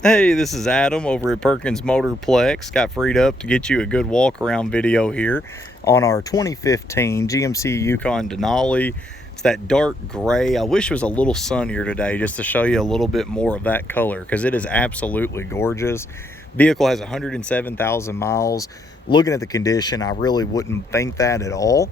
Hey, this is Adam over at Perkins Motorplex. Got freed up to get you a good walk around video here on our 2015 GMC Yukon Denali. It's that dark gray. I wish it was a little sunnier today just to show you a little bit more of that color because it is absolutely gorgeous. Vehicle has 107,000 miles. Looking at the condition, I really wouldn't think that at all,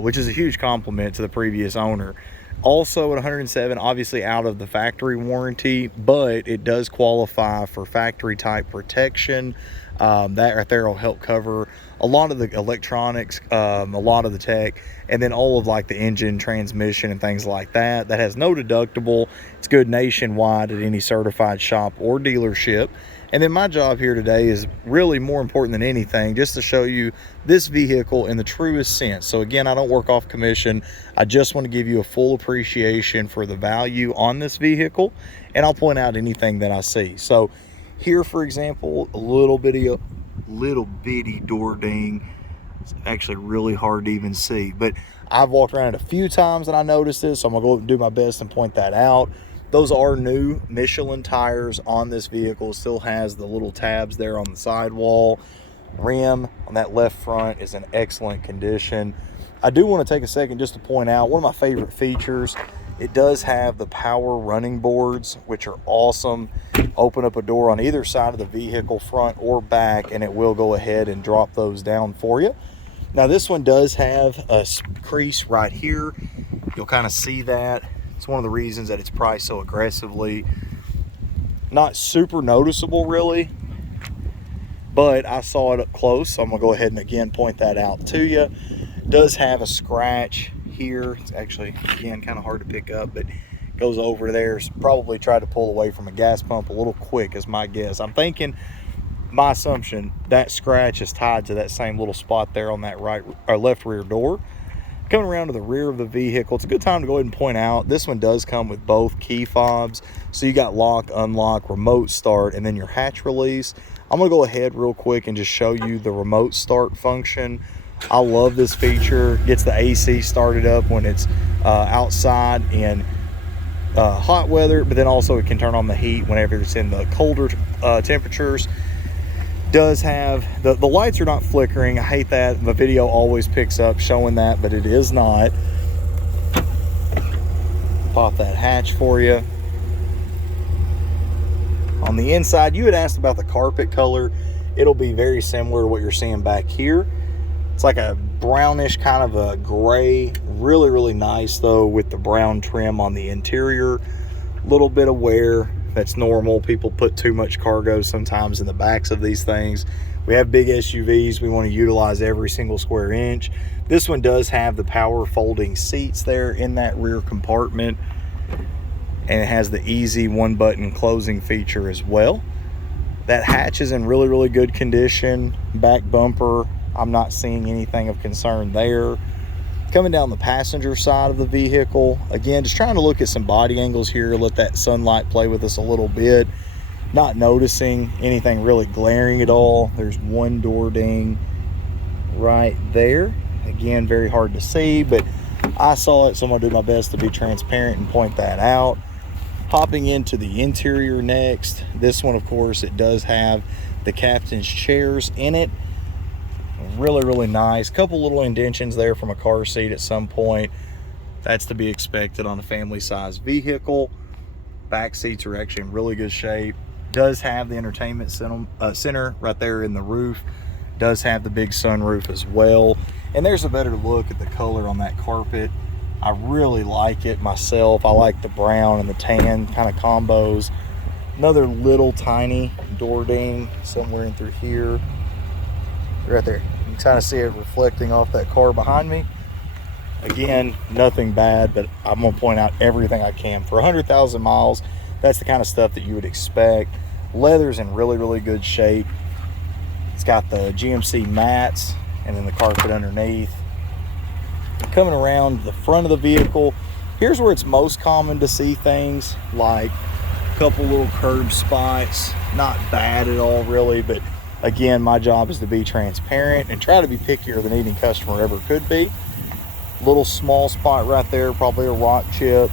which is a huge compliment to the previous owner. Also at 107, obviously out of the factory warranty, but it does qualify for factory type protection. That right there will help cover a lot of the electronics, a lot of the tech, and then all of like the engine, transmission, and things like that. That has no deductible. It's good nationwide at any certified shop or dealership. And then my job here today is really more important than anything, just to show you this vehicle in the truest sense. So again, I don't work off commission. I just want to give you a full appreciation for the value on this vehicle, and I'll point out anything that I see. So here, for example, a little bitty door ding. It's actually really hard to even see, but I've walked around it a few times and I noticed this, so I'm gonna go and do my best and point that out. Those are new Michelin tires on this vehicle. It still has the little tabs there on the sidewall. Rim on that left front is in excellent condition. I do want to take a second just to point out one of my favorite features. It does have the power running boards, which are awesome. Open up a door on either side of the vehicle, front or back, and it will go ahead and drop those down for you. Now this one does have a crease right here. You'll kind of see that. It's one of the reasons that it's priced so aggressively. Not super noticeable really, but I saw it up close, so I'm gonna go ahead and again point that out to you. It does have a scratch here. It's actually, again, kind of hard to pick up, but goes over there. Probably tried to pull away from a gas pump a little quick is my guess. I'm thinking, my assumption, that scratch is tied to that same little spot there on that right or left rear door. Coming around to the rear of the vehicle, it's a good time to go ahead and point out this one does come with both key fobs. So you got lock, unlock, remote start, and then your hatch release. I'm gonna go ahead real quick and just show you the remote start function. I love this feature. Gets the AC started up when it's outside in hot weather, but then also it can turn on the heat whenever it's in the colder temperatures. Does have the lights are not flickering. I hate that. The video always picks up showing that, but it is not. Pop that hatch for you. On the inside, you had asked about the carpet color. It'll be very similar to what you're seeing back here. It's like a brownish kind of a gray. Really, really nice though with the brown trim on the interior. Little bit of wear. That's normal. People put too much cargo sometimes in the backs of these things. We have big SUVs. We want to utilize every single square inch. This one does have the power folding seats there in that rear compartment. And it has the easy one button closing feature as well. That hatch is in really, really good condition. Back bumper, I'm not seeing anything of concern there. Coming down the passenger side of the vehicle, again, just trying to look at some body angles here, let that sunlight play with us a little bit. Not noticing anything really glaring at all. There's one door ding right there. Again, very hard to see, but I saw it, so I'm gonna do my best to be transparent and point that out. Hopping into the interior next. This one, of course, it does have the captain's chairs in it. Really, really nice. Couple little indentions there from a car seat at some point. That's to be expected on a family size vehicle. Back seats are actually in really good shape. Does have the entertainment center right there in the roof. Does have the big sunroof as well. And there's a better look at the color on that carpet. I really like it myself. I like the brown and the tan kind of combos. Another little tiny door ding somewhere in through here. Right there. You can kind of see it reflecting off that car behind me. Again, nothing bad, but I'm going to point out everything I can. For 100,000 miles, that's the kind of stuff that you would expect. Leather's in really, really good shape. It's got the GMC mats and then the carpet underneath. Coming around the front of the vehicle, here's where it's most common to see things like a couple little curb spots. Not bad at all, really, but again, my job is to be transparent and try to be pickier than any customer ever could be. Little small spot right there, probably a rock chip.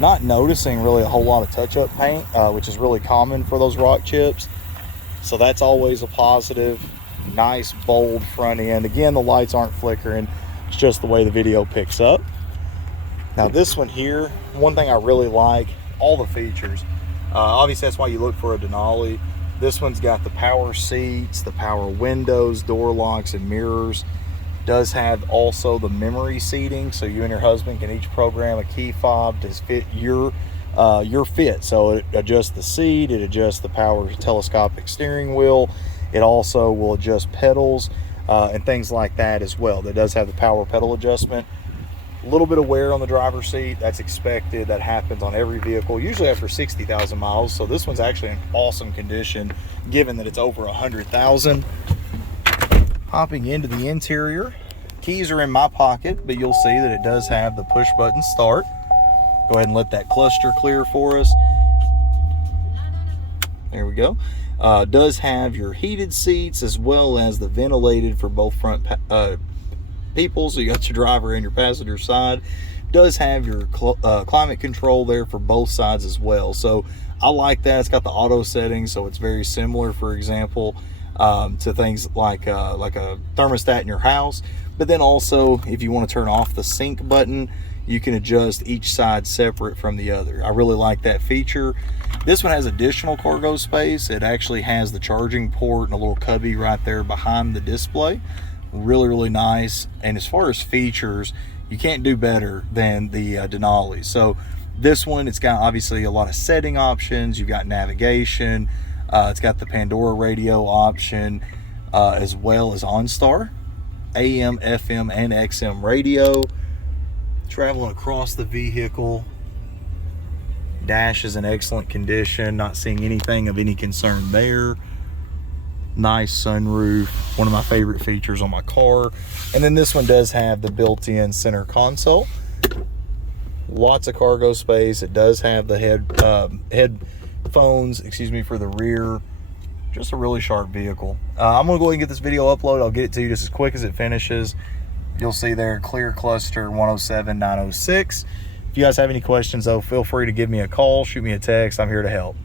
Not noticing really a whole lot of touch-up paint, which is really common for those rock chips. So that's always a positive. Nice, bold front end. Again, the lights aren't flickering. It's just the way the video picks up. Now this one here, one thing I really like, all the features. Obviously, that's why you look for a Denali. This one's got the power seats, the power windows, door locks, and mirrors. Does have also the memory seating, so you and your husband can each program a key fob to fit your fit. So it adjusts the seat, it adjusts the power telescopic steering wheel. It also will adjust pedals and things like that as well. That does have the power pedal adjustment. A little bit of wear on the driver's seat, that's expected. That happens on every vehicle, usually after 60,000 miles. So this one's actually in awesome condition, given that it's over 100,000. Hopping into the interior, keys are in my pocket, but you'll see that it does have the push button start. Go ahead and let that cluster clear for us. There we go. Does have your heated seats as well as the ventilated for both front people, so you got your driver and your passenger side. Does have your climate control there for both sides as well, so I like that. It's got the auto settings, so it's very similar, for example, to things like a thermostat in your house. But then also, if you want to turn off the sync button, you can adjust each side separate from the other. I really like that feature. This one has additional cargo space. It actually has the charging port and a little cubby right there behind the display. Really nice. And as far as features, you can't do better than the Denali. So this one, it's got obviously a lot of setting options. You've got navigation. It's got the Pandora radio option, as well as OnStar, AM, FM, and XM radio. Traveling across the vehicle, dash is in excellent condition. Not seeing anything of any concern there. Nice sunroof, one of my favorite features on my car. And then this one does have the built-in center console. Lots of cargo space. It does have the headphones, for the rear. Just a really sharp vehicle. I'm gonna go ahead and get this video uploaded. I'll get it to you just as quick as it finishes. You'll see there, clear cluster 107-906. If you guys have any questions though, feel free to give me a call, shoot me a text. I'm here to help.